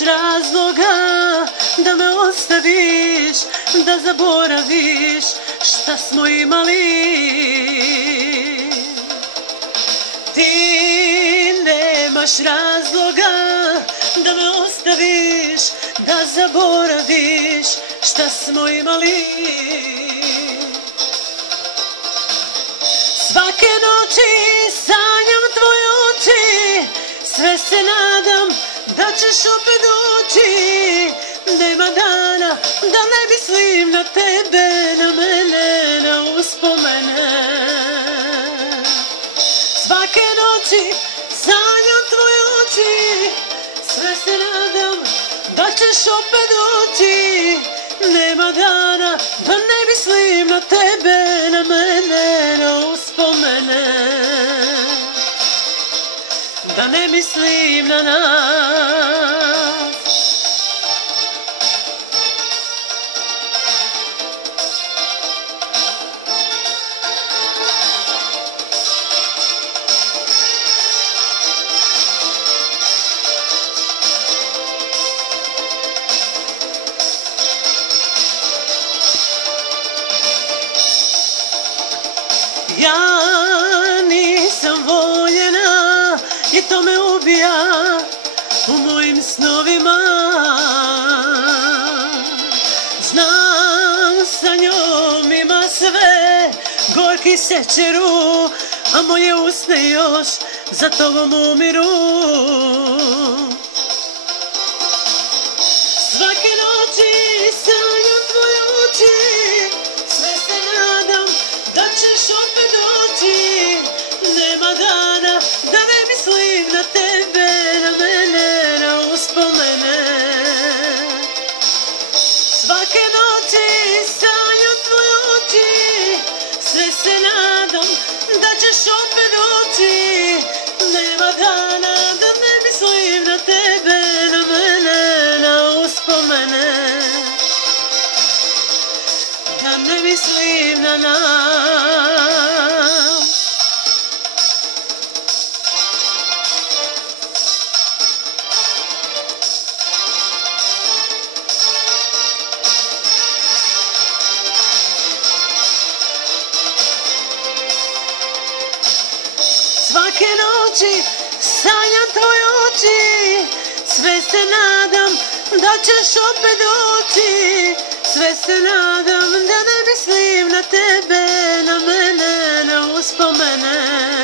nemaš razloga da me ostaviš, da zaboraviš šta smo imali. Ti nemaš razloga da me ostaviš, da zaboraviš šta smo imali. Svake noći sanjam tvoje oči, sve se nadam da ćeš opet doći. Nema dana da ne mislim na tebe, na mene, na uspomene. Svake noći sanjam tvoje oči, sve se nadam da ćeš opet doći. Nema dana da ne mislim na tebe, na mene, na uspomene. Da ne mislim na nas. Ja nisam voljena i to me ubija u mojim snovima. Znam, sa njom ima sve, gorki šećeru, a moje usne još za tobom umiru. Svake noći sanjam tvoje oči, sve se nadam da ćeš opet doći. Nema dana da ne mislim na tebe, na mene, na uspomene. Svake noći sanjam tvoje oči, sve se nadam da ćeš opet doći. Nema dana da ne mislim na tebe, na mene, na uspomene. Da ne mislim na nas. Svake noći sanjam tvoje oči, sve se nadam da ćeš opet doći. Sve se nadam da ne mislim na tebe, na mene, na uspomene.